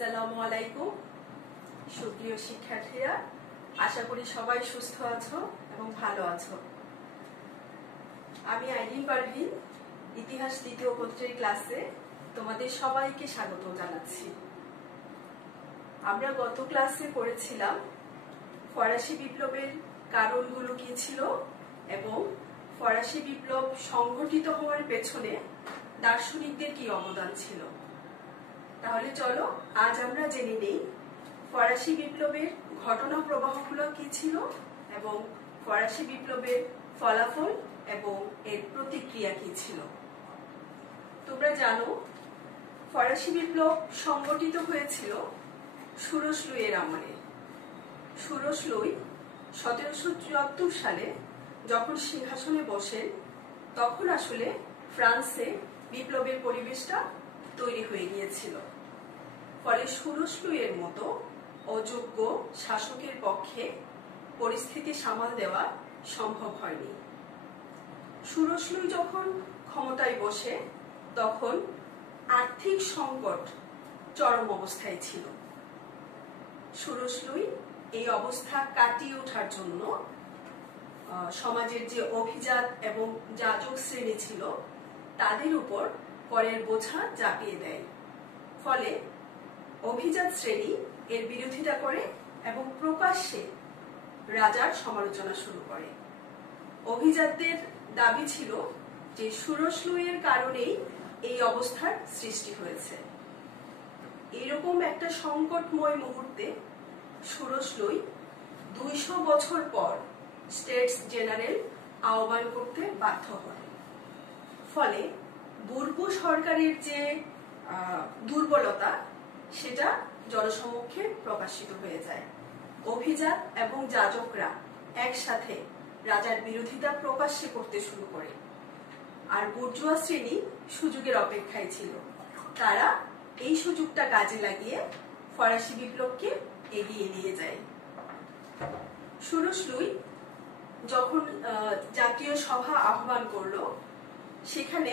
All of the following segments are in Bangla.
আসসালামু আলাইকুম সুপ্রিয় শিক্ষার্থীরা, আশা করি সবাই সুস্থ আছো এবং ভালো আছো। আমি আইরিন পারভিন, ইতিহাস দ্বিতীয় পত্রের ক্লাসে তোমাদের সবাইকে স্বাগত জানাচ্ছি। আমরা গত ক্লাসে পড়েছিলাম ফরাসি বিপ্লবের কারণগুলো কি ছিল এবং ফরাসি বিপ্লব সংঘটিত হওয়ার পেছনে দার্শনিকদের কি অবদান ছিল। তাহলে চলো আজ আমরা জেনে নেই ফরাসি বিপ্লবের ঘটনা প্রবাহগুলো কি ছিল এবং ফরাসি বিপ্লবের ফলাফল এবং এর প্রতিক্রিয়া কি ছিল। তোমরা জানো ফরাসি বিপ্লব সংগঠিত হয়েছিল সুরস লুইয়ের আমলে। সুরস লুই 1774 সালে যখন সিংহাসনে বসেন তখন আসলে ফ্রান্সে বিপ্লবের পরিবেশটা তৈরি হয়ে গিয়েছিল। ফলে সুরস লুইয়ের মতো অযোগ্য শাসকের পক্ষে পরিস্থিতি সামাল দেওয়া সম্ভব হয়নি। সুরস লুই যখন ক্ষমতায় বসে তখন আর্থিক সংকট চরম অবস্থায় ছিল। সুরস লুই এই অবস্থা কাটিয়ে ওঠার জন্য সমাজের যে অভিজাত এবং যাজক শ্রেণী ছিল তাদের উপর করের বোঝা চাপিয়ে দেয়। ফলে অভিজাত শ্রেণী এর বিরোধিতা করে এবং প্রকাশ্যে রাজার সমালোচনা শুরু করে। অভিজাতদের দাবি ছিল যে সুরস লুইয়ের কারণেই এই অবস্থার সৃষ্টি হয়েছে। এরকম একটা সংকটময় মুহূর্তে সুরস লুই 200 বছর পর স্টেটস জেনারেল আহ্বান করতে বাধ্য হন। ফলে বুরবু সরকারের যে দুর্বলতা সেটা জনসমক্ষে প্রকাশিত হয়ে যায়। অভিজাত এবং যাজকরা একসাথে রাজার বিরোধিতা প্রকাশ্যে করতে শুরু করে। আর বুর্জুয়া শ্রেণী সুযোগের অপেক্ষায় ছিল। তারা এই সুযোগটা কাজে লাগিয়ে ফরাসি বিপ্লবকে এগিয়ে নিয়ে যায়। সুরস লুই যখন জাতীয় সভা আহ্বান করলো, সেখানে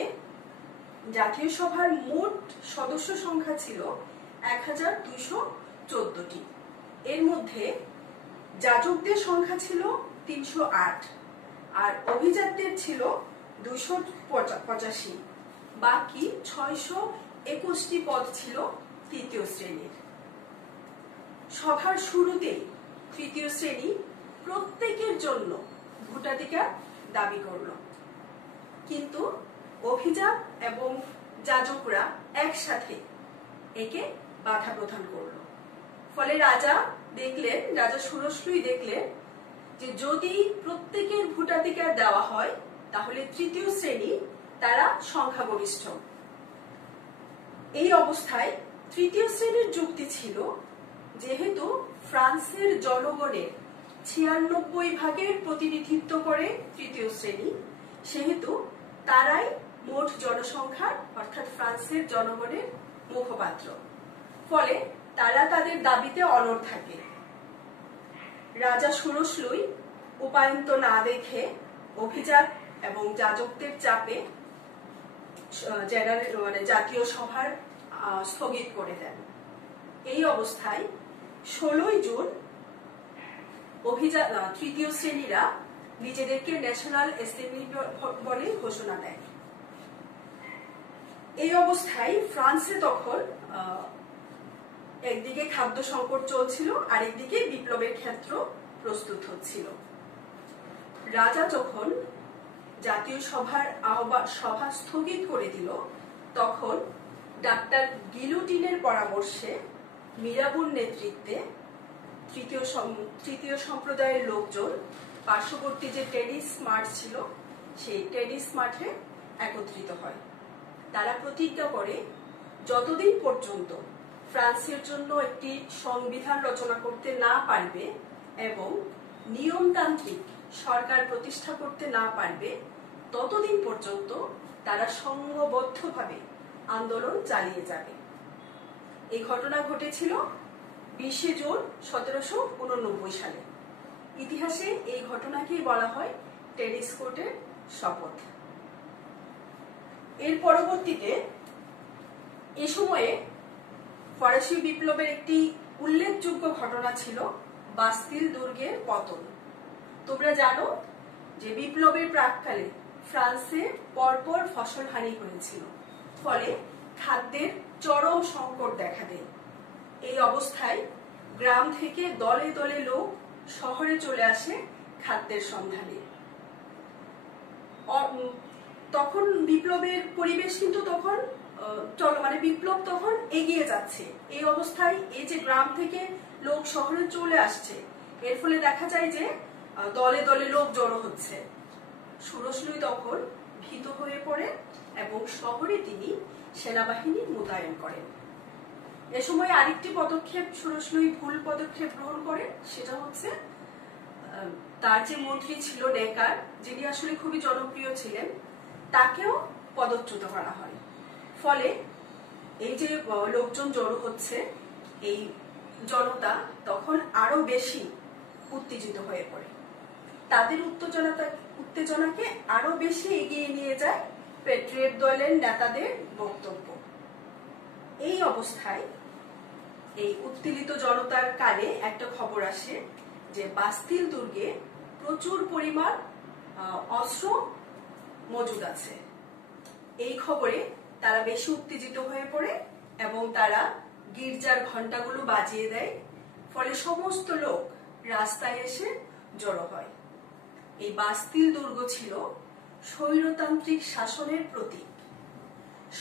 জাতীয় সভার মোট সদস্য সংখ্যা ছিল 1214টি। এর মধ্যে যাজকদের সংখ্যা ছিল 308 আর অভিজাতদের ছিল 285। বাকি 621টি পদ ছিল তৃতীয় শ্রেণীর। সভার শুরুতেই তৃতীয় শ্রেণী প্রত্যেকের জন্য ভোটাধিকার দাবি করল, কিন্তু অভিজাত এবং যাজকরা একসাথে একে বাধা প্রদান করল। ফলে রাজা সুরস লুই দেখলেন যে যদি প্রত্যেকের ভোটাধিকার দেওয়া হয় তাহলে তৃতীয় শ্রেণী তারা সংখ্যাগরিষ্ঠ। এই অবস্থায় তৃতীয় শ্রেণীর যুক্তি ছিল যেহেতু ফ্রান্সের জনগণের 96% প্রতিনিধিত্ব করে তৃতীয় শ্রেণী, সেহেতু তারাই মোট জনসংখ্যার অর্থাৎ ফ্রান্সের জনগণের মুখপাত্র। ফলে তারা তাদের দাবিতে অনড় থাকে। রাজা সুরস লুই উপায়ন্ত না দেখে অভিজাত এবং যাজকদের চাপে জাতীয় সভার স্থগিত করে দেন। এই অবস্থায় 16 জুন তৃতীয় শ্রেণীরা নিজেদেরকে ন্যাশনাল অ্যাসেম্বলি বলে ঘোষণা দেয়। এই অবস্থায় ফ্রান্সে তখন একদিকে খাদ্য সংকট চলছিল, আরেকদিকে বিপ্লবের ক্ষেত্র প্রস্তুত হচ্ছিল। রাজা যখন জাতীয় সভা স্থগিত করে দিল, তখন ডাক্তার গিলোটিনের পরামর্শে মিরাবুর নেতৃত্বে তৃতীয় সম্প্রদায়ের লোকজন পার্শ্ববর্তী যে টেডিস মাঠ ছিল সেই টেডিস মাঠে একত্রিত হয়। তারা প্রতিজ্ঞা করে যতদিন পর্যন্ত ফ্রান্সের জন্য একটি সংবিধান রচনা করতে না পারবে এবং নিয়মতান্ত্রিক সরকার প্রতিষ্ঠা করতে না পারবে ততদিন পর্যন্ত তারা সংঘবদ্ধভাবে আন্দোলন চালিয়ে যাবে। এই ঘটনা ঘটেছিল 20 জুন 1789 সালে। ইতিহাসে এই ঘটনাকেই বলা হয় টেডিস কোর্টের শপথ। এর পরবর্তীতে এ সময়ে ফরাসি বিপ্লবের একটি উল্লেখযোগ্য ঘটনা ছিল বাস্তিল দুর্গের পতন। তোমরা জানো যে বিপ্লবের প্রাক্কালে ফ্রান্সে পরপর ফসলহানি হয়েছিল, ফলে খাদ্যের চরম সংকট দেখা দেয়। এই অবস্থায় গ্রাম থেকে দলে দলে লোক শহরে চলে আসে খাদ্যের সন্ধানে। তখন বিপ্লবের পরিবেশ কিন্তু তখন বিপ্লব তখন এগিয়ে যাচ্ছে। এই অবস্থায় এই যে গ্রাম থেকে লোক শহরে চলে আসছে, এর ফলে দেখা যায় যে দলে দলে লোক জড়ো হচ্ছে। সুরসলুই তখন ভীত হয়ে পড়ে এবং শহরে তিনি সেনাবাহিনী মোতায়েন করেন। এ সময় আরেকটি পদক্ষেপ সুরসলুই ভুল পদক্ষেপ গ্রহণ করেন, সেটা হচ্ছে তার যে মন্ত্রী ছিল নেকার, যিনি আসলে খুবই জনপ্রিয় ছিলেন, তাকেও পদচ্যুত করা হয়। ফলে এই যে লোকজন জড়ো হচ্ছে, এই জনতা তখন আরো বেশি উত্তেজিত হয়ে পড়ে। তাদের উত্তেজনাকে আরো বেশি এগিয়ে নিয়ে যায় পেট্রিয়ট দলের নেতাদের বক্তব্য। এই অবস্থায় এই উত্তেজিত জনতার কানে একটা খবর আসে যে বাস্তিল দুর্গে প্রচুর পরিমাণ অস্ত্র মজুদ আছে। এই খবরে তারা বেশি উত্তেজিত হয়ে পড়ে এবং তারা গির্জার ঘন্টাগুলো বাজিয়ে দেয়। ফলে সমস্ত লোক রাস্তায় এসে জড়ো হয়। এই বাস্তিল দুর্গ ছিল স্বৈরতান্ত্রিক শাসনের প্রতীক।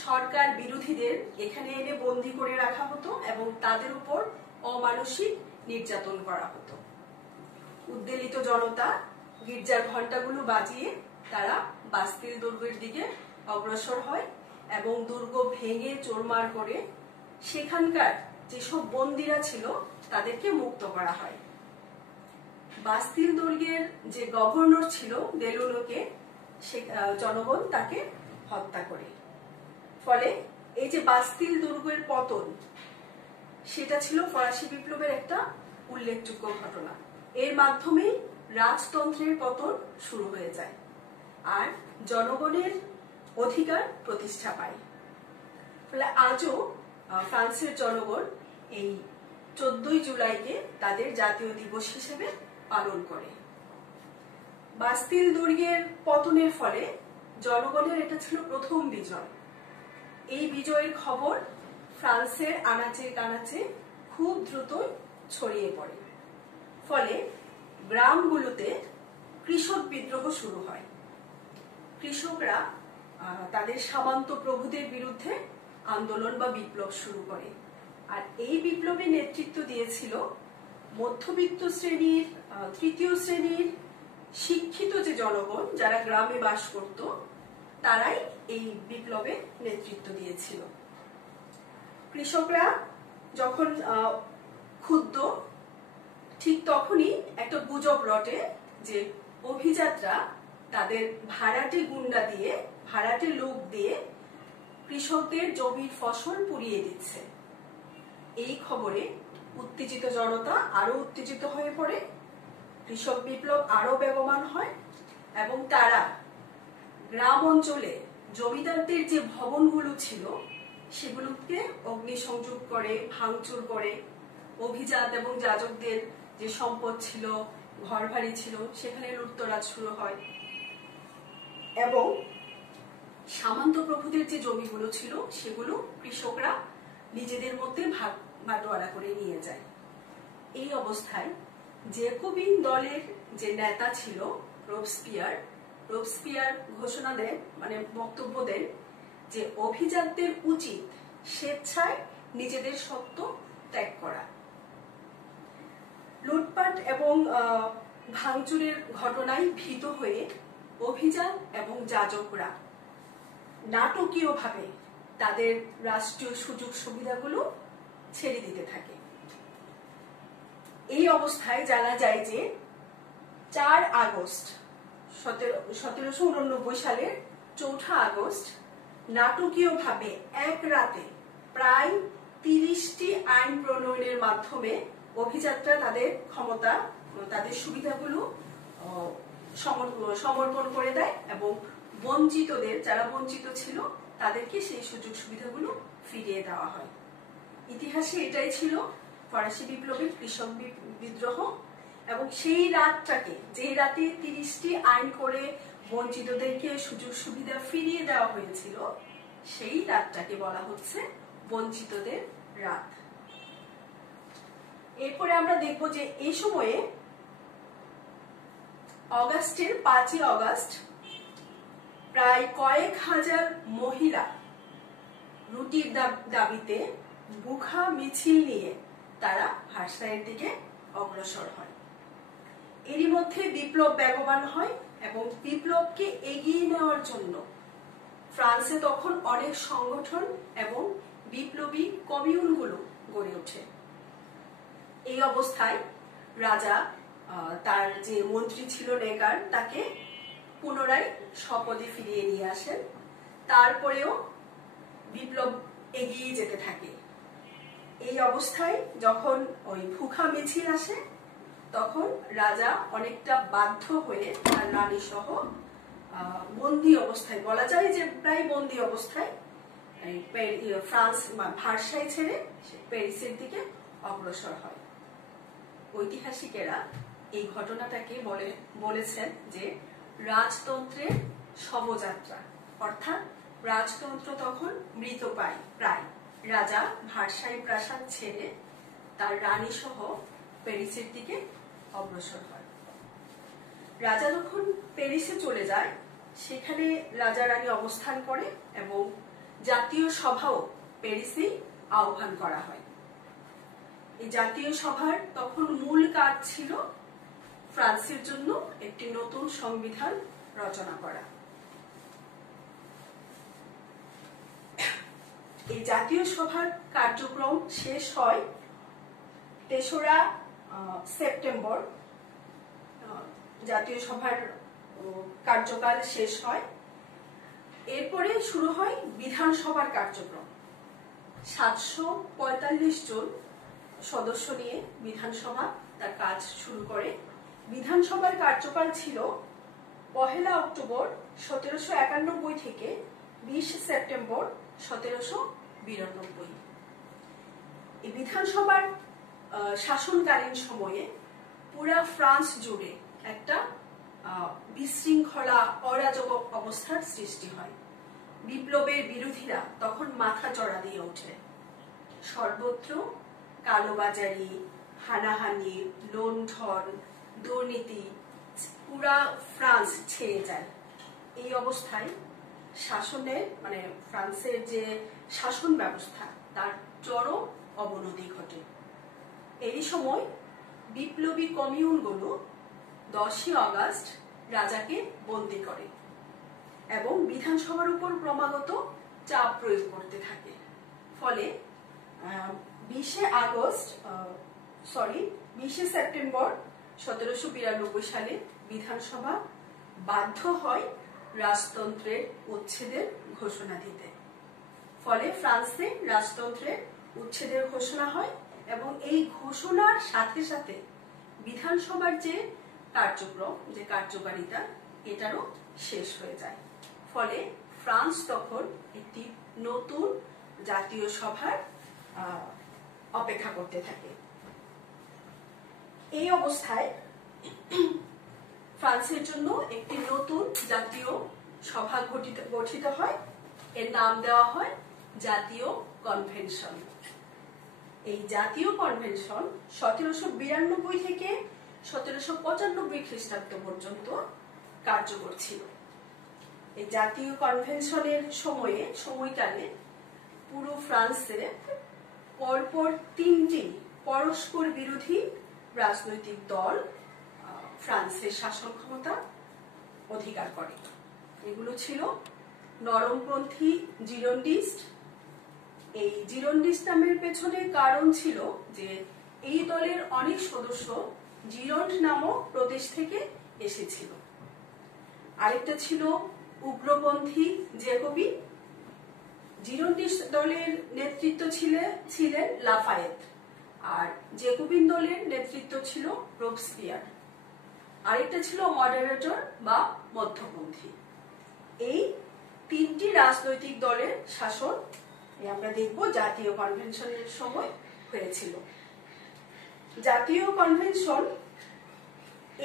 সরকার বিরোধীদের এখানে এনে বন্দী করে রাখা হতো এবং তাদের উপর অমানসিক নির্যাতন করা হতো। উদ্বেলিত জনতা গির্জার ঘন্টাগুলো বাজিয়ে তারা বাস্তিল দুর্গের দিকে অগ্রসর হয় এবং দুর্গ ভেঙে চুরমার করে সেখানকার যেসব বন্দীরা ছিল তাদেরকে মুক্ত করা হয়। বাস্তিল দুর্গের যে গভর্নর ছিল দেলুনোকে জনগণ তাকে হত্যা করে। ফলে এই যে বাস্তিল দুর্গের পতন, সেটা ছিল ফরাসি বিপ্লবের একটা উল্লেখযোগ্য ঘটনা। এর মাধ্যমে রাজতন্ত্রের পতন শুরু হয়ে যায় আর জনগণের অধিকার প্রতিষ্ঠা পায়। ফলে আজও ফ্রান্সের জনগণ এই 14 জুলাইকে তাদের জাতীয় দিবস হিসেবে পালন করে। বাস্তিল দুর্গের পতনের ফলে জনগণের এটা ছিল প্রথম বিজয়। এই বিজয়ের খবর ফ্রান্সের আনাচে কানাচে খুব দ্রুত ছড়িয়ে পড়ে। ফলে গ্রামগুলোতে কৃষক বিদ্রোহ শুরু হয়। কৃষকরা তাদের সামন্ত প্রভুদের বিরুদ্ধে আন্দোলন বা বিপ্লব শুরু করে। আর এই বিপ্লবে নেতৃত্ব দিয়েছিল মধ্যবিত্ত শ্রেণীর, তৃতীয় শ্রেণীর শিক্ষিত যে জনগণ যারা গ্রামে বাস করত, তারাই এই বিপ্লবে নেতৃত্ব দিয়েছিল। কৃষকরা যখন ক্ষুব্ধ, ঠিক তখনই একটা গুজব রটে যে অভিজাতরা তাদের ভাড়াটে গুন্ডা দিয়ে, ভাড়াটে লোক দিয়ে কৃষকদের জমির ফসল পুড়িয়ে দিচ্ছে। এই খবরে উত্তেজিত জনতা আরো উত্তেজিত হয়ে পড়ে, কৃষক বিপ্লব আরো বেগবান হয় এবং তারা গ্রাম অঞ্চলে জমিদারদের যে ভবনগুলো ছিল সেগুলোকে অগ্নিসংযোগ করে, ভাঙচুর করে। অভিজাত এবং যাজকদের যে সম্পদ ছিল, ঘরবাড়ি ছিল, সেখানে লুটতরাজ শুরু হয় এবং সামন্ত প্রভুদের যে জমিগুলো ছিল সেগুলো কৃষকরা নিজেদের মধ্যে ভাগ বাটোয়ারা করে নিয়ে যায়। এই অবস্থায় জ্যাকোবিন দলের যে নেতা ছিল রোবস্পিয়ার ঘোষণা দেন, বক্তব্য দেন যে অভিজাতদের উচিত স্বেচ্ছায় নিজেদের সত্ত্ব ত্যাগ করা। লুটপাট এবং ভাঙচুরের ঘটনায় ভীত হয়ে অভিজাত এবং যাজকরা নাটকীয়ভাবে তাদের রাষ্ট্রীয় সুযোগ সুবিধাগুলো ছেড়ে দিতে থাকে। এই অবস্থায় জানা যায় যে 4 আগস্ট 1789 সালের 4 আগস্ট নাটকীয়ভাবে এক রাতে প্রায় 30টি আইন প্রণয়নের মাধ্যমে অভিজাতরা তাদের ক্ষমতা, তাদের সুবিধাগুলো সমর্পণ করে দেয় এবং বঞ্চিতদের, যারা বঞ্চিত ছিল, তাদেরকে সেই সুযোগ সুবিধাগুলো ফিরিয়ে দেওয়া হয়। ইতিহাসে এটাই ছিল ফরাসি বিপ্লবের কৃষক বিদ্রোহ, এবং সেই রাতটাকে, যে রাতে 30টি আইন করে বঞ্চিতদেরকে সুযোগ সুবিধা ফিরিয়ে দেওয়া হয়েছিল, সেই রাতটাকে বলা হচ্ছে বঞ্চিতদের রাত। এরপরে আমরা দেখব যে এই সময়ে অগাস্টের 5ই অগাস্ট প্রায় কয়েক হাজার মহিলা রুটির দাবিতে বুখা মিছিল নিয়ে তারা ভার্সাইয়ের দিকে অগ্রসর হয়। এরই মধ্যে বিপ্লব বেগবান হয় এবং বিপ্লবকে এগিয়ে নেওয়ার জন্য ফ্রান্সে তখন অনেক সংগঠন এবং বিপ্লবী কমিউনগুলো গড়ে ওঠে। এই অবস্থায় রাজা তার যে মন্ত্রী ছিল নেগার, তাকে পুনরায় শপথে ফিরিয়ে নিয়ে আসেন। তারপরেও বিপ্লব এগিয়ে যেতে থাকে। এই অবস্থায় যখন ওই ভুখা মিছিল আসে, তখন রাজা অনেকটা বাধ্য হয়ে তার রানী সহ বন্দী অবস্থায়, বলা যায় যে প্রায় বন্দী অবস্থায়, ফ্রান্স ভার্সাই ছেড়ে প্যারিসের দিকে অগ্রসর হয়। ঐতিহাসিকেরা এই ঘটনাটাকে বলেছেন যে রাজতন্ত্রের শবযাত্রা, অর্থাৎ রাজতন্ত্র তখন মৃত প্রায়। রাজা ভার্সাই প্রাসাদ ছেড়ে তার রানী সহ প্যারিসের দিকে অগ্রসর হয়। রাজা যখন প্যারিসে চলে যায়, সেখানে রাজা রানী অবস্থান করে এবং জাতীয় সভাও প্যারিসে আহ্বান করা হয়। এই জাতীয় সভার তখন মূল কাজ ছিল ফ্রান্সের জন্য একটি নতুন সংবিধান রচনা করা। এই জাতীয় সভার কার্যক্রম শেষ হয় 3রা সেপ্টেম্বর। জাতীয় সভার কার্যকাল শেষ হয়। এরপরে শুরু হয় বিধানসভার কার্যক্রম। 745 জন সদস্য নিয়ে বিধানসভা তার কাজ শুরু করে। বিধানসভার কার্যকাল ছিল 1 অক্টোবর 1791 থেকে 20 সেপ্টেম্বর 1792। এই বিধানসভার শাসনকালীন সময়ে পুরা ফ্রান্স জুড়ে একটা বিশৃঙ্খলা, অরাজক অবস্থার সৃষ্টি হয়। বিপ্লবের বিরোধীরা তখন মাথা চড়া দিয়ে ওঠে। সর্বত্র কালোবাজারি, হানাহানি, লুণ্ঠন, দুর্নীতি পুরা ফ্রান্স ছেয়ে যায়। এই অবস্থায় ফ্রান্সের যে শাসন ব্যবস্থা, তার চরম অবনতি ঘটে। এই সময় বিপ্লবী কমিউনগুলো 10ই অগাস্ট রাজাকে বন্দী করে এবং বিধানসভার উপর ক্রমাগত চাপ প্রয়োগ করতে থাকে। ফলে 20 সেপ্টেম্বর 1792 সালে বিধানসভা বাধ্য হয় রাজতন্ত্রের উচ্ছেদের ঘোষণা দিতে। ফলে ফ্রান্সে রাজতন্ত্রের উচ্ছেদের ঘোষণা হয় এবং এই ঘোষণার সাথে সাথে বিধানসভার যে কার্যক্রম, যে কার্যকারিতা, এটারও শেষ হয়ে যায়। ফলে ফ্রান্স তখন একটি নতুন জাতীয় সভার অপেক্ষা করতে থাকে। এই অবস্থায় ফ্রান্সের জন্য একটি নতুন জাতীয় সভা গঠিত হয়। এর নাম দেওয়া হয় জাতীয় কনভেনশন। এই জাতীয় কনভেনশন 1792 থেকে 1795 খ্রিস্টাব্দ পর্যন্ত কার্যকর ছিল। এই জাতীয় কনভেনশনের সময়কালে পুরো ফ্রান্সে পরপর 3টি পরস্পর বিরোধী রাজনৈতিক দল ফ্রান্সের শাসন ক্ষমতা অধিকার করে। এগুলো ছিল নরমপন্থী জিরোন্ডিস্ট। এই জিরোন্ডিস্ট নামের পেছনে কারণ ছিল যে এই দলের অনেক সদস্য জিরন্ড নামক প্রদেশ থেকে এসেছিল। আরেকটা ছিল উগ্রপন্থী জ্যাকোবিন। জিরোন্ডিস্ট দলের নেতৃত্ব ছিলেন লাফায়েত, আর জ্যাকোবিন দলের নেতৃত্ব ছিল রোবসপিয়ার। আরেকটা ছিল মডারেটর বা মধ্যপন্থী। এই 3টি রাজনৈতিক দলের শাসন আমরা দেখব জাতীয় কনভেনশনের সময় হয়েছিল। জাতীয় কনভেনশন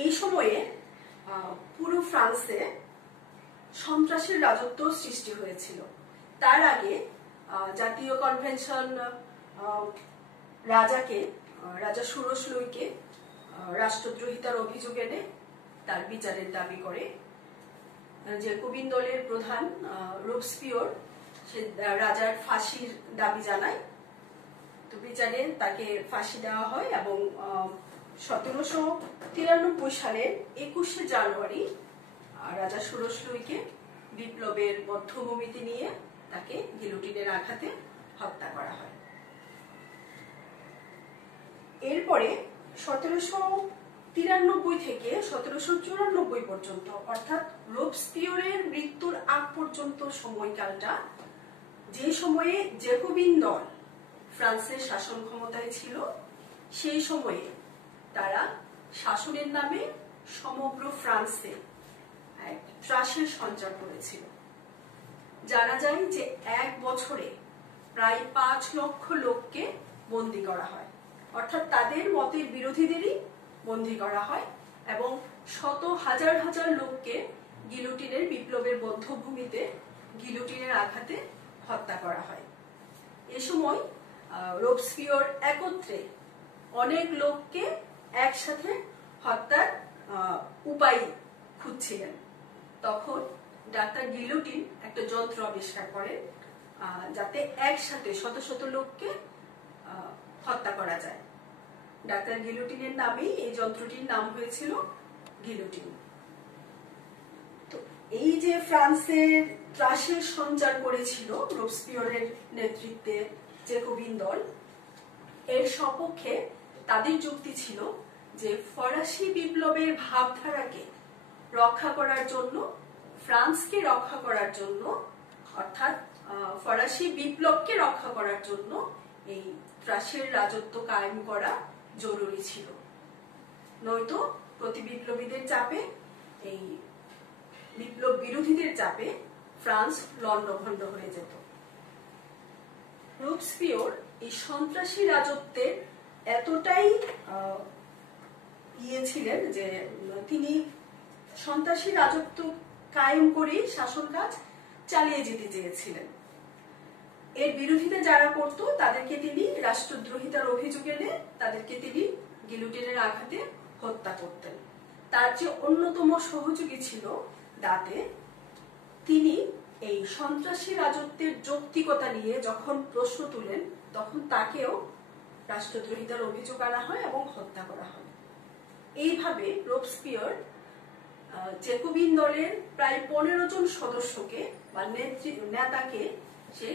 এই সময়ে পুরো ফ্রান্সে সন্ত্রাসের রাজত্ব সৃষ্টি হয়েছিল। তার আগে জাতীয় কনভেনশন রাজা ষোড়শ লুইকে রাষ্ট্রদ্রোহিতার অভিযোগ এনে তার বিচারের দাবি করে। জ্যাকোবিন দলের প্রধান রোবস্পিয়র সে রাজার ফাঁসির দাবি জানায়। তো বিচারে তাকে ফাঁসি দেওয়া হয় এবং 1793 সালের 21শে জানুয়ারি রাজা ষোড়শ লুইকে বিপ্লবের বদ্ধভূমিতে নিয়ে তাকে গিলোটিনের আঘাতে হত্যা করা হয়। এরপরে 1793 থেকে 1794 পর্যন্ত, অর্থাৎ রোবস্পিয়রের মৃত্যুর আগ পর্যন্ত সময়কালটা, যে সময়ে জ্যাকোবিন দল ফ্রান্সের শাসন ক্ষমতায় ছিল, সেই সময়ে তারা শাসনের নামে সমগ্র ফ্রান্সে এক ত্রাসের সঞ্চার করেছিল। জানা যায় যে এক বছরে প্রায় 5 লক্ষ লোককে বন্দী করা হয়, অর্থাৎ তাদের মতের বিরোধীদেরই বন্দী করা হয়, এবং শত হাজার হাজার লোককে গিলোটিনের বিপ্লবের বদ্ধভূমিতে গিলোটিনের আঘাতে হত্যা করা হয়। এ সময় রোবস্পিয়র একত্রে অনেক লোককে একসাথে হত্যার উপায় খুঁজছিলেন। তখন ডাক্তার গিলোটিন একটা যন্ত্র আবিষ্কার করেন যাতে একসাথে শত শত লোককে হত্যা করা যায়। ডাক্তার গিলোটিনের নামেই এই যন্ত্রটির নাম হয়েছিল গিলোটিন। তো এই যে ফ্রান্সের ত্রাসের সঞ্চার করেছিল রোবস্পিয়রের নেতৃত্বে জ্যাকোবিন দল, এর সপক্ষে তাদের যুক্তি ছিল যে ফরাসি বিপ্লবের ভাবধারাকে রক্ষা করার জন্য, ফ্রান্সকে রক্ষা করার জন্য, অর্থাৎ ফরাসি বিপ্লবকে রক্ষা করার জন্য এই ত্রাসের রাজত্ব কায়েম করা জরুরি ছিল। নয়তো প্রতি বিপ্লবীদের চাপে, এই বিপ্লব বিরোধীদের চাপে ফ্রান্স লন্ডভন্ড হয়ে যেত। রোবস্পিয়র এই সন্ত্রাসী রাজত্বের এতটাই ছিলেন যে তিনি সন্ত্রাসী রাজত্ব কায়েম করে শাসন কাজ চালিয়ে যেতে চেয়েছিলেন। এর বিরোধিতা যারা করত তাদেরকে তিনি রাষ্ট্রদ্রোহিতার অভিযোগ এনে তাদেরকে তিনি গিলোটিনের আঘাতে হত্যা করতেন। তার যে অন্যতম সহযোগী ছিল দাঁতে, তিনি এই সন্ত্রাসী রাজত্বের যৌক্তিকতা নিয়ে যখন প্রশ্ন তুলেন তখন তাকেও রাষ্ট্রদ্রোহিতার অভিযোগ আনা হয় এবং হত্যা করা হয়। এইভাবে রোবস্পিয়র জ্যাকোবিন দলের প্রায় 15 জন সদস্যকে বা নেতাকে সে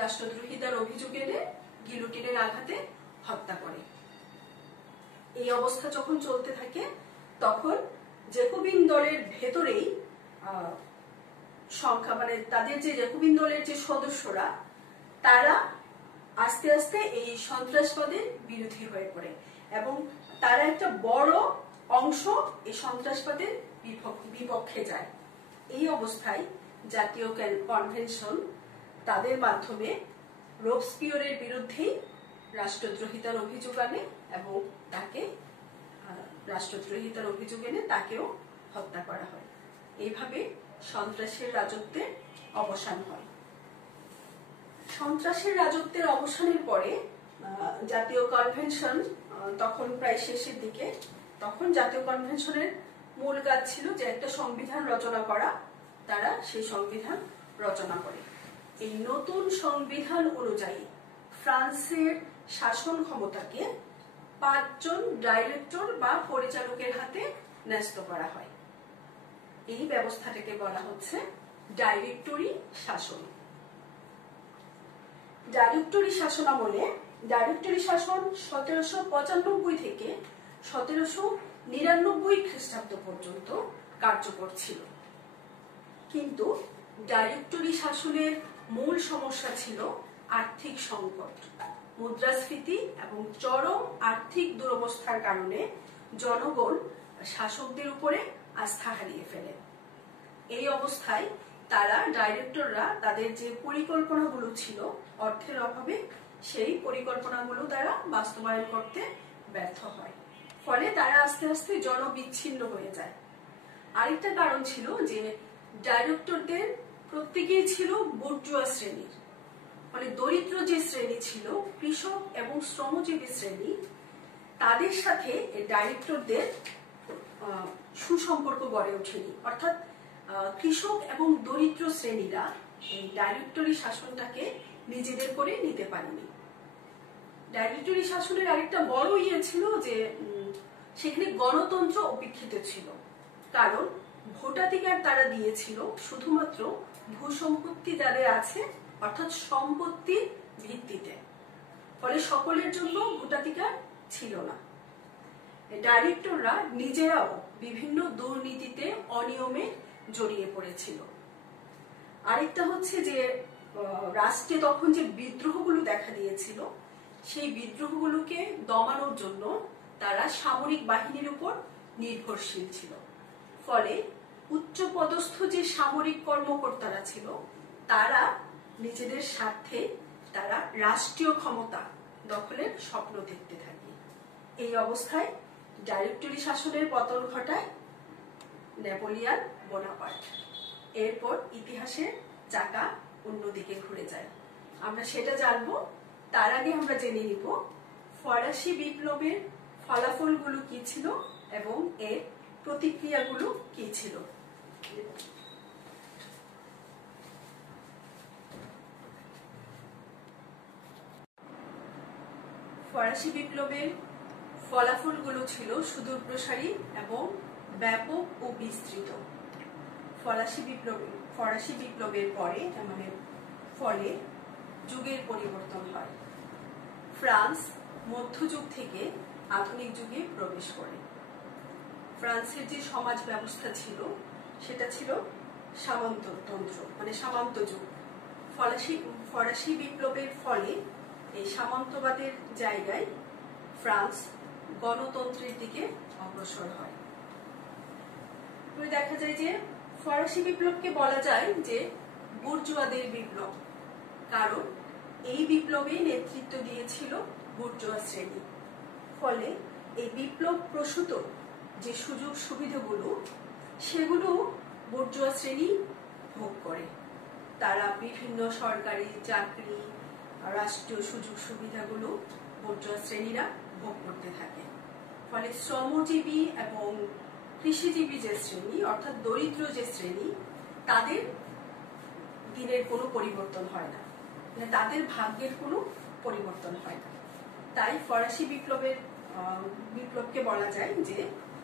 রাষ্ট্রদ্রোহিতার অভিযোগ এনে গিলোটিনের আঘাতে হত্যা করে। এই অবস্থা যখন চলতে থাকে তখন জ্যাকোবিন দলের ভেতরেই সংখ্যা, মানে তাদের যে জ্যাকোবিন দলের যে সদস্যরা, তারা আস্তে আস্তে এই সন্ত্রাসবাদের বিরোধী হয়ে পড়ে এবং তারা একটা বড় অংশ এই সন্ত্রাসবাদের বিপক্ষে যায়। এই অবস্থায় জাতীয় কনভেনশন তাদের মাধ্যমে রোবস্পিয়রের বিরুদ্ধেই রাষ্ট্রদ্রোহিতার অভিযোগ আনে এবং তাকে রাষ্ট্রদ্রোহিতার অভিযোগ এনে তাকেও হত্যা করা হয়। এইভাবে সন্ত্রাসের রাজত্বের অবসান হয়। সন্ত্রাসের রাজত্বের অবসানের পরে জাতীয় কনভেনশন তখন প্রায় শেষের দিকে, তখন জাতীয় কনভেনশনের মূল কাজ ছিল যে একটা সংবিধান রচনা করা। তারা সেই সংবিধান রচনা করে। এই নতুন সংবিধান অনুযায়ী ফ্রান্সের শাসন ক্ষমতাকে 5 জন ডাইরেক্টর বা পরিচালকের হাতে ন্যস্ত করা হয়। এই ব্যবস্থাটাকে বলা হচ্ছে ডাইরেক্টরি শাসন। ডাইরেক্টরি শাসন আমলে ডাইরেক্টরি শাসন 1795 থেকে 1799 খ্রিস্টাব্দ পর্যন্ত কার্যকর ছিল। কিন্তু ডাইরেক্টরি শাসনের মূল সমস্যা ছিল আর্থিক সংকট, মুদ্রাস্ফীতি এবং চরম আর্থিক দুরবস্থার কারণে জনগণ শাসকদের উপরে আস্থা হারিয়ে ফেলে। এই অবস্থায় তারা ডাইরেক্টররা তাদের যে পরিকল্পনাগুলো ছিল অর্থের অভাবে সেই পরিকল্পনাগুলো তারা বাস্তবায়ন করতে ব্যর্থ হয়, ফলে তারা আস্তে আস্তে জনবিচ্ছিন্ন হয়ে যায়। আরেকটা কারণ ছিল যে ডাইরেক্টরদের প্রত্যেকেই ছিল বুর্জুয়া শ্রেণীর, মানে দরিদ্র যে শ্রেণী ছিল, কৃষক এবং শ্রমজীবী শ্রেণী, তাদের সাথে ডাইরেক্টরদের সুসম্পর্ক গড়ে ওঠেনি। অর্থাৎ কৃষক এবং দরিদ্র শ্রেণীরা এই ডাইরেক্টরি শাসনটাকে নিজেদের করে নিতে পারেনি। ডাইরেক্টরি শাসনের আরেকটা বড় ছিল যে সেখানে গণতন্ত্র উপেক্ষিত ছিল, কারণ ভোটাধিকার তারা দিয়েছিল শুধুমাত্র ভূসম্পত্তি যাদের আছে অর্থাৎ সম্পত্তির ভিত্তিতে, ফলে সকলের জন্য ভোটাধিকার ছিল না। ডাইরেক্টররা নিজেরাও বিভিন্ন দুর্নীতিতে অনিয়মে জড়িয়ে পড়েছিল। আরেকটা হচ্ছে যে রাষ্ট্রে তখন যে বিদ্রোহগুলো দেখা দিয়েছিল, সেই বিদ্রোহগুলোকে দমানোর জন্য তারা সামরিক বাহিনীর উপর নির্ভরশীল ছিল, ফলে উচ্চপদস্থ যে সামরিক কর্মকর্তারা ছিল তারা নিজেদের স্বার্থে তারা রাষ্ট্রীয় ক্ষমতা দখলের স্বপ্ন দেখতে থাকে। এই অবস্থায় ডাইরেক্টরি শাসনের পতন ঘটায় নেপোলিয়ন বোনাপার্ট। এরপর ইতিহাসের চাকা অন্যদিকে ঘুরে যায়, আমরা সেটা জানবো। তার আগে আমরা জেনে নিব ফরাসি বিপ্লবের ফলাফলগুলো কি ছিল এবং এর প্রতিক্রিয়াগুলো কি ছিল। ফরাসি বিপ্লবের ফলাফলগুলো ছিল সুদূরপ্রসারী এবং ব্যাপক ও বিস্তৃত। ফরাসি বিপ্লবের পরে মানে ফলে যুগের পরিবর্তন হয়। ফ্রান্স মধ্যযুগ থেকে আধুনিক যুগে প্রবেশ করে। ফ্রান্সের যে সমাজ ব্যবস্থা ছিল সেটা ছিল সামন্ততন্ত্র, মানে সামন্ত যুগ। ফরাসি বিপ্লবের ফলে এই সামন্তবাদের জায়গায় ফ্রান্স গণতন্ত্রের দিকে অগ্রসর হয়। দেখা যায় যে ফরাসি বিপ্লবকে বলা যায় যে বুর্জুয়াদের বিপ্লব, কারণ এই বিপ্লবে নেতৃত্ব দিয়েছিল বুর্জুয়া শ্রেণী। ফলে এই বিপ্লব প্রসূত যে সুযোগ সুবিধাগুলো সেগুলো বুর্জুয়া শ্রেণী ভোগ করে। তারা বিভিন্ন সরকারি চাকরি, রাষ্ট্রীয় সুযোগ সুবিধাগুলো বুর্জুয়া শ্রেণীরা ভোগ করতে থাকে। ফলে শ্রমজীবী এবং কৃষিজীবী যে শ্রেণী অর্থাৎ দরিদ্র যে শ্রেণী, তাদের দিনের কোনো পরিবর্তন হয় না, মানে তাদের ভাগ্যের কোনো পরিবর্তন হয় না। তাই ফরাসি বিপ্লবকে বলা যায় যে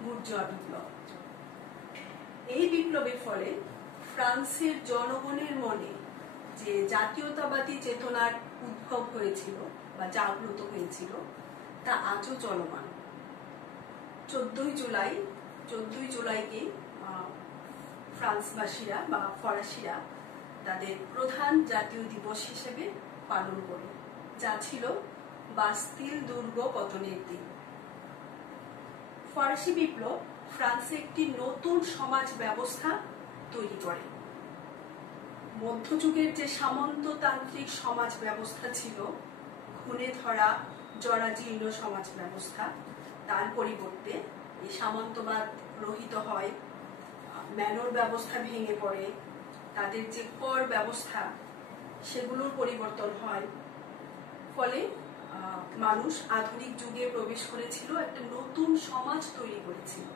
বুর্জুয়া বিপ্লব। এই বিপ্লবের ফলে ফ্রান্সের জনগণের মনে যে জাতীয়তাবাদী চেতনার উদ্ভব হয়েছিল বা জাগ্রত হয়েছিল তা আজও চলমান। 14 জুলাইকে ফ্রান্সবাসীরা বা ফরাসিরা তাদের প্রধান জাতীয় দিবস হিসেবে পালন করে, যা ছিল বাস্তিল দুর্গ পতনের দিন। ফরাসি বিপ্লব ফ্রান্সে একটি নতুন সমাজ ব্যবস্থা তৈরি করে। মধ্যযুগের যে সামন্ততান্ত্রিক সমাজ ব্যবস্থা ছিল, ঘুণে ধরা জরাজীর্ণ সমাজ ব্যবস্থা, তার পরিবর্তে এই সামন্তবাদ রহিত হয়, ম্যানর ব্যবস্থা ভেঙে পড়ে, তাদের যে কর ব্যবস্থা সেগুলোর পরিবর্তন হয়। ফলে মানুষ আধুনিক যুগে প্রবেশ করেছিল, একটা নতুন সমাজ তৈরি করেছিল।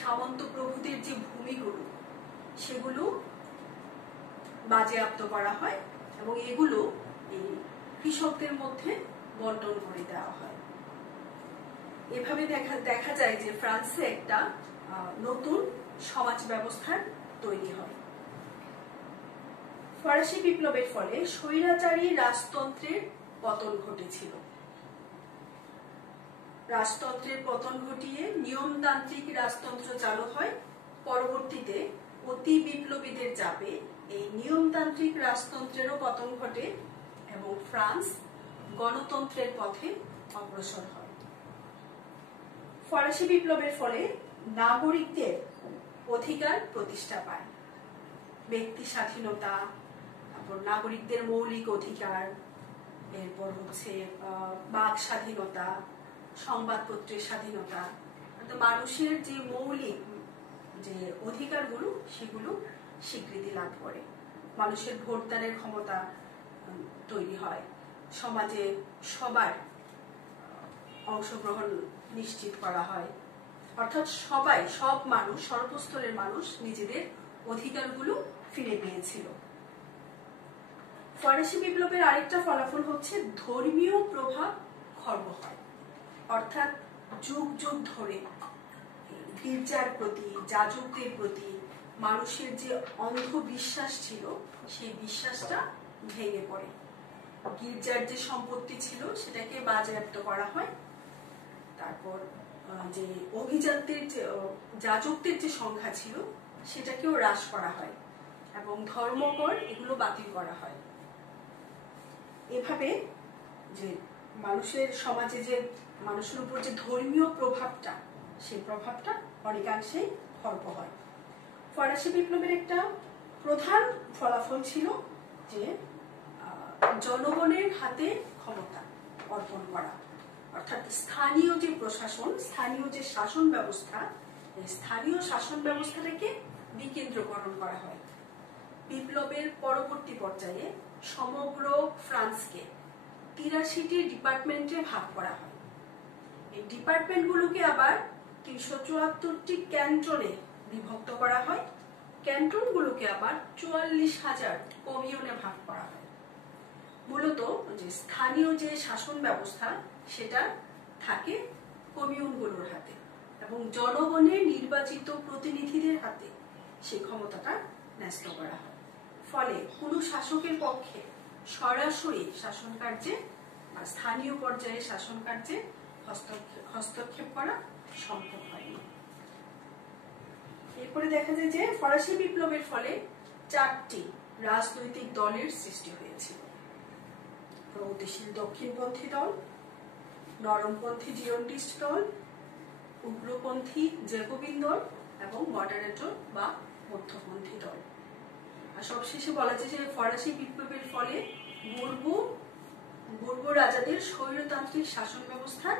সামন্ত প্রভুদের যে ভূমিগুলো সেগুলো বাজেয়াপ্ত করা হয় এবং এগুলো এই কৃষকদের মধ্যে বন্টন করে দেওয়া হয়। এভাবে দেখা যায় যে ফ্রান্সে একটা নতুন সমাজ ব্যবস্থার তৈরি হয়। ফরাসি বিপ্লবের ফলে স্বৈরাচারী রাজতন্ত্রের পতন ঘটেছিল। রাজতন্ত্রের পতন ঘটিয়ে নিয়মতান্ত্রিক রাজতন্ত্র চালু হয়। পরবর্তীতে অতি বিপ্লবীদের চাপে এই নিয়মতান্ত্রিক রাজতন্ত্রেরও পতন ঘটে এবং ফ্রান্স গণতন্ত্রের পথে অগ্রসর হয়। ফরাসি বিপ্লবের ফলে নাগরিকদের অধিকার প্রতিষ্ঠা পায়। ব্যক্তি স্বাধীনতা, তারপর নাগরিকদের মৌলিক অধিকার, এরপর হচ্ছে বাক স্বাধীনতা, সংবাদপত্রের স্বাধীনতা, মানুষের যে মৌলিক যে অধিকারগুলো সেগুলো স্বীকৃতি লাভ করে। মানুষের ভোটদানের ক্ষমতা তৈরি হয়, সমাজে সবার অংশগ্রহণ নিশ্চিত করা হয়, অর্থাৎ সব মানুষ, সর্বস্তরের মানুষ নিজেদের অধিকারগুলো ফিরে পেয়েছিল। ফরাসি বিপ্লবের আরেকটা ফলাফল হচ্ছে ধর্মীয় প্রভাব খর্ব হয়, অর্থাৎ যুগ যুগ ধরে গির্জার প্রতি, যাজকদের প্রতি মানুষের যে অন্ধবিশ্বাস ছিল সেই বিশ্বাসটা ভেঙে পড়ে। গির্জার যে সম্পত্তি ছিল সেটাকে বাজেয়াপ্ত করা হয়, তারপর যে অভিজাতদের যে যাজকদের যে সংখ্যা ছিল সেটাকেও হ্রাস করা হয় এবং ধর্মকর এগুলো বাতিল করা হয়। এভাবে যে মানুষের সমাজে যে মানুষের উপর যে ধর্মীয় প্রভাবটা, সেই প্রভাবটা অনেকাংশেই খর্ব হয়। ফরাসি বিপ্লবের একটা প্রধান ফলাফল ছিল যে জনগণের হাতে ক্ষমতা অর্পণ করা, অর্থাৎ স্থানীয় যে প্রশাসন, স্থানীয় যে শাসন ব্যবস্থা, এই স্থানীয় শাসন ব্যবস্থাটাকে বিকেন্দ্রীকরণ করা হয়। বিপ্লবের পরবর্তী পর্যায়ে সমগ্র ফ্রান্সকে ৮৩টি ডিপার্টমেন্টে ভাগ করা হয়। এই ডিপার্টমেন্টগুলোকে আবার ৩৭৪টি ক্যান্টনে বিভক্ত করা হয়। ক্যান্টনগুলোকে আবার ৪৪,০০০ কমিউনে ভাগ করা হয়। মূলত যে স্থানীয় যে শাসন ব্যবস্থা সেটা থাকে কমিউনগুলোর হাতে এবং জনগণের নির্বাচিত প্রতিনিধিদের হাতে সেই ক্ষমতাটা ন্যস্ত করা হয়। ফলে কোনো শাসকের পক্ষে সরাসরি শাসন কার্যে বা স্থানীয় পর্যায়ে শাসন কার্যে হস্তক্ষেপ করা সম্ভব হয়নি। এরপরে দেখা যায় যে ফরাসি বিপ্লবের ফলে ৪টি রাজনৈতিক দলের সৃষ্টি হয়েছিল। প্রগতিশীল দক্ষিণপন্থী দল, নরমপন্থী জিরোন্ডিস্ট দল, উগ্রপন্থী জ্যাকোবিন দল এবং মডারেটর বা মধ্যপন্থী দল। আর সবশেষে বলা যায় যে ফরাসি বিপ্লবের ফলে বুর্বো রাজাদের স্বৈরতান্ত্রিক শাসন ব্যবস্থার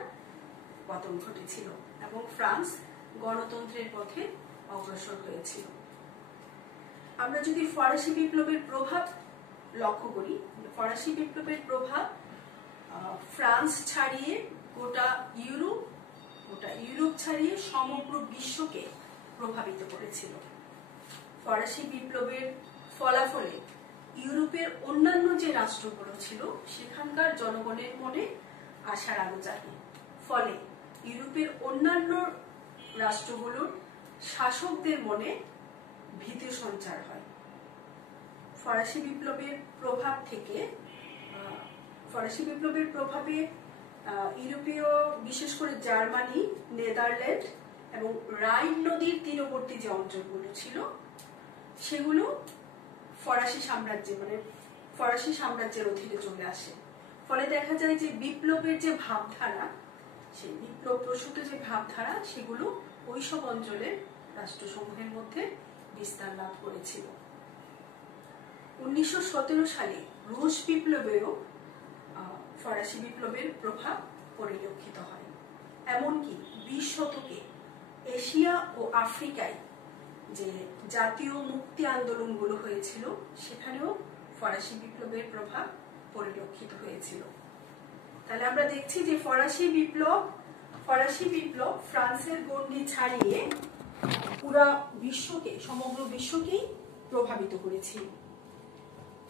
পতন ঘটেছিল এবং ফ্রান্স গণতন্ত্রের পথে অগ্রসর হয়েছিল। আমরা যদি ফরাসি বিপ্লবের প্রভাব লক্ষ্য করি, ফরাসি বিপ্লবের প্রভাব ফ্রান্স ছাড়িয়ে গোটা ইউরোপ ছাড়িয়ে সমগ্র বিশ্বকে প্রভাবিত করেছিল। ফরাসি বিপ্লবের ফলাফলে ইউরোপের অন্যান্য যে রাষ্ট্রগুলো ছিল সেখানকার জনগণের মনে আশার আলো জাগে। ফলে ইউরোপের অন্যান্য রাষ্ট্রগুলোর শাসকদের মনে ভীতি সঞ্চার হয়। ফরাসি বিপ্লবের প্রভাবে ইউরোপীয়, বিশেষ করে জার্মানি, নেদারল্যান্ড এবং রাইন নদীর তীরবর্তী যে অঞ্চলগুলো ছিল সেগুলো ফরাসি সাম্রাজ্যের অধীনে চলে আসে। ফলে দেখা যায় যে বিপ্লবের যে ভাবধারা, সেই বিপ্লব প্রসূত যে ভাবধারা সেগুলো ওইসব অঞ্চলের রাষ্ট্রসমূহের মধ্যে বিস্তার লাভ করেছিল। ১৯১৭ সালে রুশ বিপ্লবেও ফরাসি বিপ্লবের প্রভাব পরিলক্ষিত হয়। এমনকি ২০ শতকে এশিয়া ও আফ্রিকায় যে জাতীয় মুক্তি আন্দোলনগুলো হয়েছিল সেখানেও ফরাসি বিপ্লবের প্রভাব পরিলক্ষিত হয়েছিল। তাহলে আমরা দেখছি যে ফরাসি বিপ্লব ফ্রান্সের গণ্ডি ছাড়িয়ে পুরা বিশ্বকে, সমগ্র বিশ্বকেই প্রভাবিত করেছিল।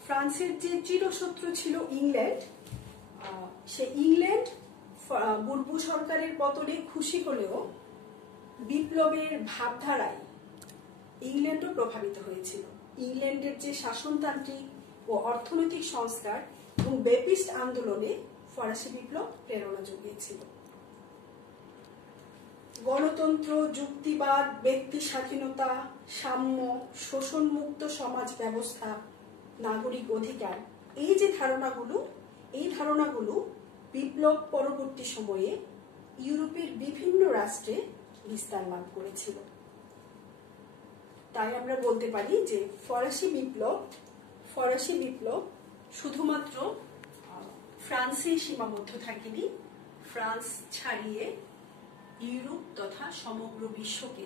ফ্রান্সের যে চিরশত্রু ছিল ইংল্যান্ড, সে ইংল্যান্ড বুর্বো সরকারের পতনে খুশি হলেও বিপ্লবের ভাবধারায় ইংল্যান্ডও প্রভাবিত হয়েছিল। ইংল্যান্ডের যে শাসনতান্ত্রিক ও অর্থনৈতিক সংস্কার এবং বেপিস্ট আন্দোলনে ফরাসি বিপ্লব প্রেরণা জুগিয়েছিল। গণতন্ত্র, যুক্তিবাদ, ব্যক্তি স্বাধীনতা, সাম্য, শোষণমুক্ত সমাজ ব্যবস্থা, নাগরিক অধিকার, এই ধারণাগুলো বিপ্লব পরবর্তী সময়ে ইউরোপের বিভিন্ন রাষ্ট্রে বিস্তার লাভ করেছিল। তাই আমরা বলতে পারি যে ফরাসি বিপ্লব শুধুমাত্র ফ্রান্সেই সীমাবদ্ধ থাকেনি, ফ্রান্স ছাড়িয়ে ইউরোপ তথা সমগ্র বিশ্বকে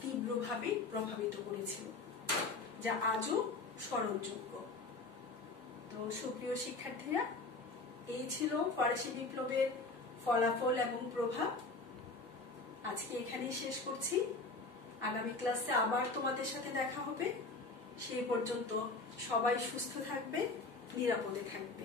তীব্রভাবে প্রভাবিত করেছিল, যা আজও স্মরণযোগ্য। তো সুপ্রিয় শিক্ষার্থীরা, এই ছিল ফরাসি বিপ্লবের ফলাফল এবং প্রভাব। আজকে এখানেই শেষ করছি। আগামী ক্লাসে আবার তোমাদের সাথে দেখা হবে। সেই পর্যন্ত সবাই সুস্থ থাকবে, নিরাপদে থাকবে।